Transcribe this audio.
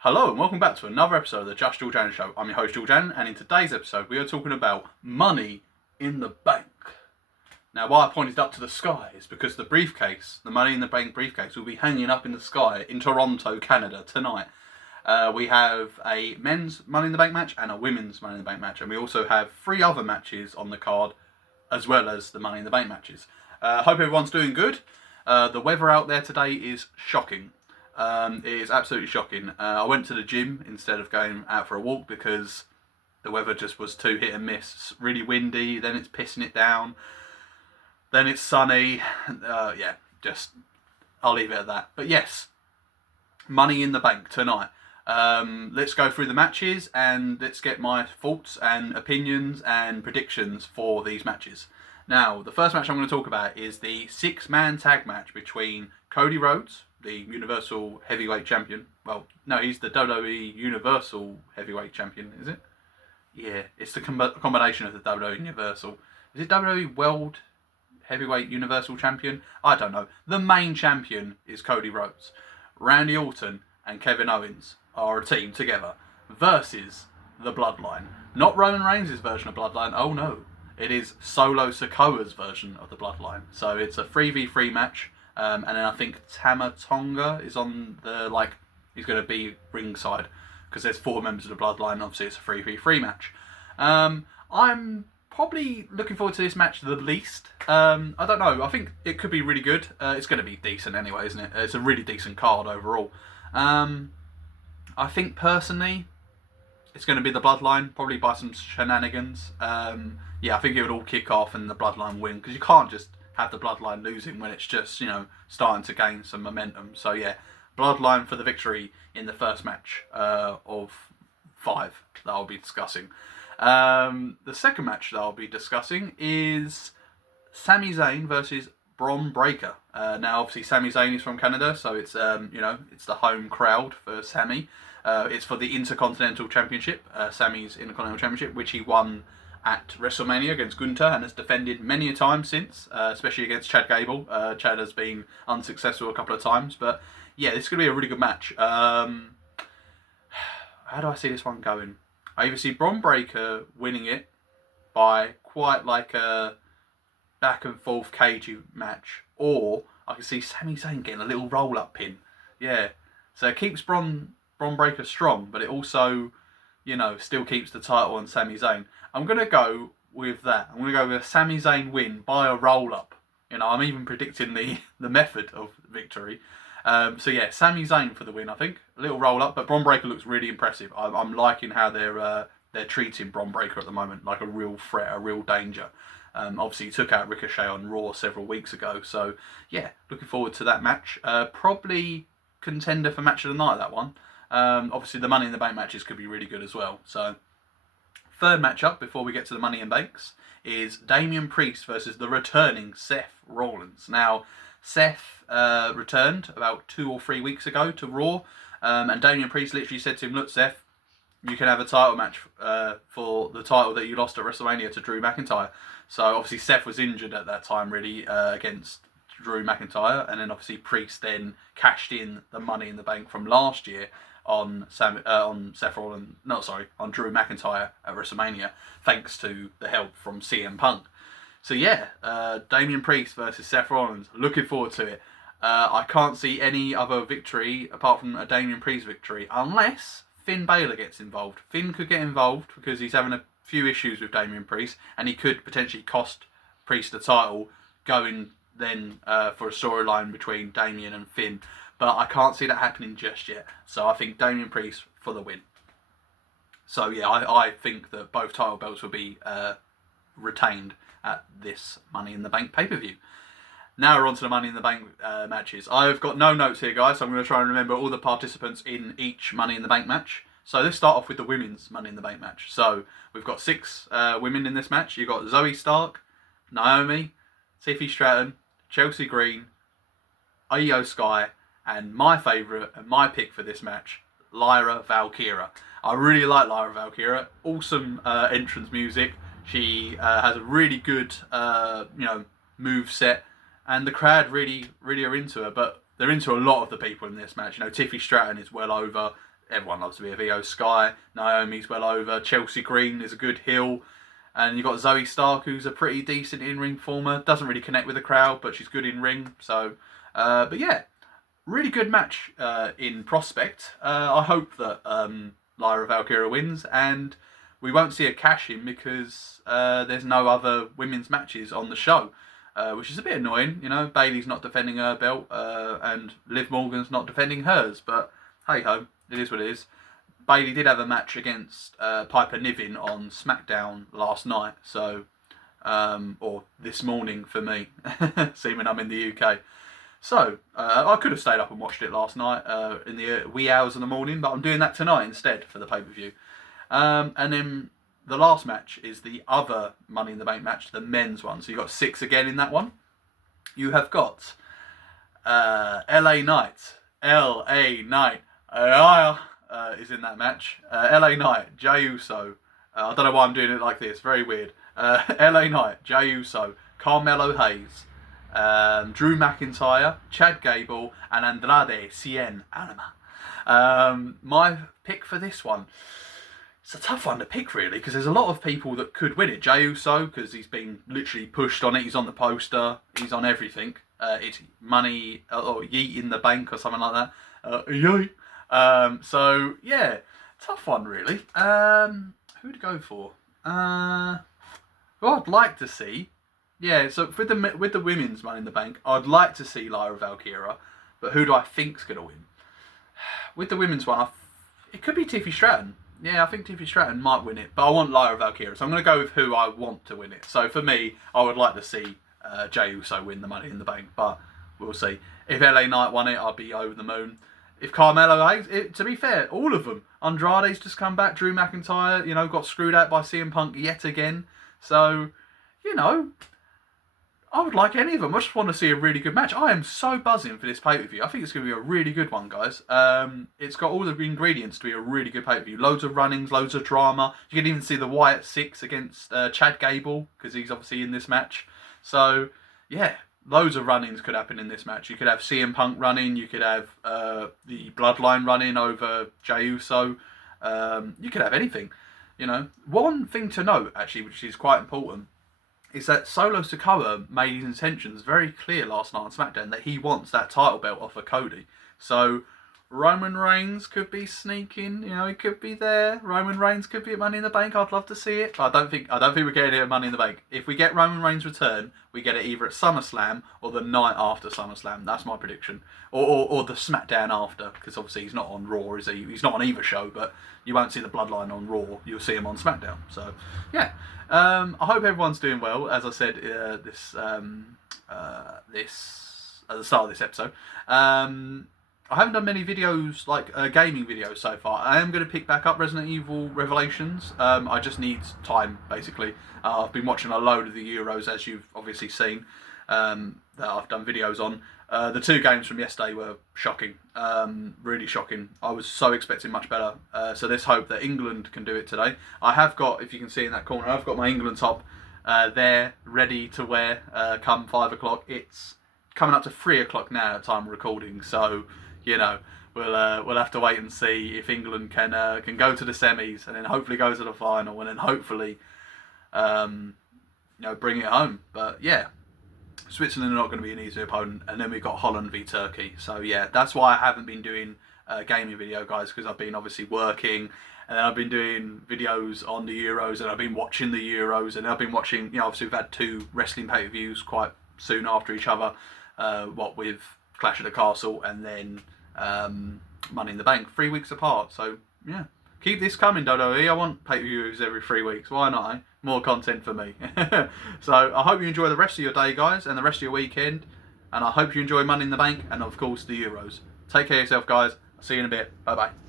Hello and welcome back to another episode of the Just Georgian Show. I'm your host Georgian, and in today's episode we are talking about money in the bank. Now, why I pointed up to the sky is because the briefcase, the Money in the Bank briefcase, will be hanging up in the sky in Toronto, Canada tonight. We have a men's Money in the Bank match and a women's Money in the Bank match, and we also have 3 other matches on the card, as well as the Money in the Bank matches. Hope everyone's doing good. The weather out there today is shocking. It is absolutely shocking. I went to the gym instead of going out for a walk because the weather just was too hit and miss. It's really windy, then it's pissing it down, then it's sunny. I'll leave it at that. But yes, Money in the Bank tonight. Let's go through the matches and let's get my thoughts and opinions and predictions for these matches. Now, the first match I'm going to talk about is the 6-man tag match between Cody Rhodes, the Universal Heavyweight Champion. Well, no, he's the WWE Universal Heavyweight Champion, is it? Yeah, it's the combination of the WWE Universal. Is it WWE World Heavyweight Universal Champion? I don't know. The main champion is Cody Rhodes. Randy Orton and Kevin Owens are a team together versus the Bloodline. Not Roman Reigns' version of Bloodline, oh no. It is Solo Sikoa's version of the Bloodline. So it's a 3v3 match. And then I think Tama Tonga is on the, he's going to be ringside. Because there's 4 members of the Bloodline. Obviously it's a 3v3 match. I'm probably looking forward to this match the least. I don't know. I think it could be really good. It's going to be decent anyway, isn't it? It's a really decent card overall. I think personally, it's going to be the Bloodline, probably by some shenanigans. I think it would all kick off and the Bloodline win, because you can't just have the Bloodline losing when it's just, starting to gain some momentum. So yeah, Bloodline for the victory in the first match of 5 that I'll be discussing. The second match that I'll be discussing is Sami Zayn versus Bron Breakker. Now, obviously, Sami Zayn is from Canada, so it's it's the home crowd for Sami. It's for the Intercontinental Championship, Sami's Intercontinental Championship, which he won at WrestleMania against Gunther and has defended many a time since, especially against Chad Gable. Chad has been unsuccessful a couple of times, but yeah, this is going to be a really good match. How do I see this one going? I either see Bron Breakker winning it by quite like a back and forth cagey match, or I can see Sami Zayn getting a little roll up pin. Yeah, so it keeps Bron Breakker strong, but it also, still keeps the title on Sami Zayn. I'm going to go with that. I'm going to go with a Sami Zayn win by a roll up. I'm even predicting the method of victory. So yeah, Sami Zayn for the win, I think. A little roll up, but Bron Breakker looks really impressive. I'm liking how they're treating Bron Breakker at the moment, like a real threat, a real danger. Obviously, he took out Ricochet on Raw several weeks ago, so yeah, looking forward to that match. Probably contender for match of the night, that one. Obviously, the Money in the Bank matches could be really good as well. So, third matchup before we get to the Money in Banks is Damian Priest versus the returning Seth Rollins. Now, Seth returned about 2 or 3 weeks ago to Raw, and Damian Priest literally said to him, "Look, Seth, you can have a title match for the title that you lost at WrestleMania to Drew McIntyre." So obviously Seth was injured at that time, really, against Drew McIntyre, and then obviously Priest then cashed in the Money in the Bank from last year on Seth Rollins, on Drew McIntyre at WrestleMania, thanks to the help from CM Punk. So yeah, Damian Priest versus Seth Rollins. Looking forward to it. I can't see any other victory apart from a Damian Priest victory, unless Finn Balor gets involved. Finn could get involved because he's having a few issues with Damian Priest, and he could potentially cost Priest the title, going then for a storyline between Damian and Finn. But I can't see that happening just yet. So I think Damian Priest for the win. So yeah, I think that both title belts will be retained at this Money in the Bank pay-per-view. Now we're on to the Money in the Bank matches. I've got no notes here, guys, so I'm going to try and remember all the participants in each Money in the Bank match. So let's start off with the women's Money in the Bank match. So we've got 6 women in this match. You've got Zoe Stark, Naomi, Tiffany Stratton, Chelsea Green, Io Sky, and my favourite and my pick for this match, Lyra Valkyria. I really like Lyra Valkyria. Awesome entrance music. She has a really good, move set, and the crowd really are into her. But they're into a lot of the people in this match. Tiffany Stratton is well over. everyone loves to be a VO. Sky, Naomi's well over. Chelsea Green is a good heel. And you've got Zoe Stark, who's a pretty decent in-ring performer. Doesn't really connect with the crowd, but she's good in-ring. So, but yeah, really good match in prospect. I hope that Lyra Valkyria wins, and we won't see a cash-in because there's no other women's matches on the show, which is a bit annoying. You know, Bayley's not defending her belt, and Liv Morgan's not defending hers. But hey-ho, it is what it is. Bayley did have a match against Piper Niven on SmackDown last night, so or this morning for me, seeing I'm in the UK. So I could have stayed up and watched it last night in the wee hours of the morning, but I'm doing that tonight instead for the pay-per-view. And then the last match is the other Money in the Bank match, the men's one. So you've got 6 again in that one. You have got LA Knight. Is in that match. LA Knight, Jey Uso. I don't know why I'm doing it like this. Very weird. LA Knight, Jey Uso, Carmelo Hayes, Drew McIntyre, Chad Gable, and Andrade Cien Almas. My pick for this one. It's a tough one to pick, really, because there's a lot of people that could win it. Jey Uso, because he's been literally pushed on it. He's on the poster. He's on everything. It's Money or Yeet in the Bank or something like that. Yeet. So yeah, tough one really. Who to go for? Well, I'd like to see. Yeah, so with the women's Money in the Bank, I'd like to see Lyra Valkyria, but who do I think's gonna win? With the women's one, it could be Tiffy Stratton. Yeah, I think Tiffy Stratton might win it, but I want Lyra Valkyria, so I'm going to go with who I want to win it. So for me, I would like to see Jey Uso win the Money in the Bank, but we'll see. If LA Knight won it, I'd be over the moon. If Carmelo Hayes, to be fair, all of them. Andrade's just come back. Drew McIntyre, got screwed out by CM Punk yet again. So, I would like any of them. I just want to see a really good match. I am so buzzing for this pay-per-view. I think it's going to be a really good one, guys. It's got all the ingredients to be a really good pay-per-view. Loads of runnings, loads of drama. You can even see the Wyatt 6 against Chad Gable, because he's obviously in this match. So, yeah, loads of runnings could happen in this match. You could have CM Punk running. You could have the Bloodline running over Jey Uso. You could have anything, One thing to note, actually, which is quite important, is that Solo Sikoa made his intentions very clear last night on SmackDown that he wants that title belt off of Cody. So Roman Reigns could be sneaking, he could be there. Roman Reigns could be at Money in the Bank. I'd love to see it, but I don't think we're getting it at Money in the Bank. If we get Roman Reigns' return, we get it either at SummerSlam or the night after SummerSlam. That's my prediction, or the SmackDown after, because obviously he's not on Raw, is he? He's not on either show, but you won't see the Bloodline on Raw. You'll see him on SmackDown. So yeah, I hope everyone's doing well. As I said, this at the start of this episode. I haven't done many videos, like gaming videos so far. I am going to pick back up Resident Evil Revelations. I just need time, basically. I've been watching a load of the Euros, as you've obviously seen, that I've done videos on. The 2 games from yesterday were shocking, really shocking. I was so expecting much better. So let's hope that England can do it today. I have got, if you can see in that corner, I've got my England top there, ready to wear come 5 o'clock. It's coming up to 3 o'clock now at time of recording, so we'll have to wait and see if England can go to the semis and then hopefully go to the final and then hopefully bring it home. But yeah, Switzerland are not going to be an easy opponent, and then we've got Holland v Turkey. So yeah, that's why I haven't been doing a gaming video, guys, because I've been obviously working, and then I've been doing videos on the Euros, and I've been watching the Euros, and I've been watching, obviously we've had 2 wrestling pay-per-views quite soon after each other, with Clash of the Castle and then Money in the Bank, 3 weeks apart. So yeah, keep this coming, WWE. I want pay-per-views every 3 weeks. Why not? Eh? More content for me. So I hope you enjoy the rest of your day, guys, and the rest of your weekend. And I hope you enjoy Money in the Bank and of course the Euros. Take care of yourself, guys. I'll see you in a bit. Bye bye.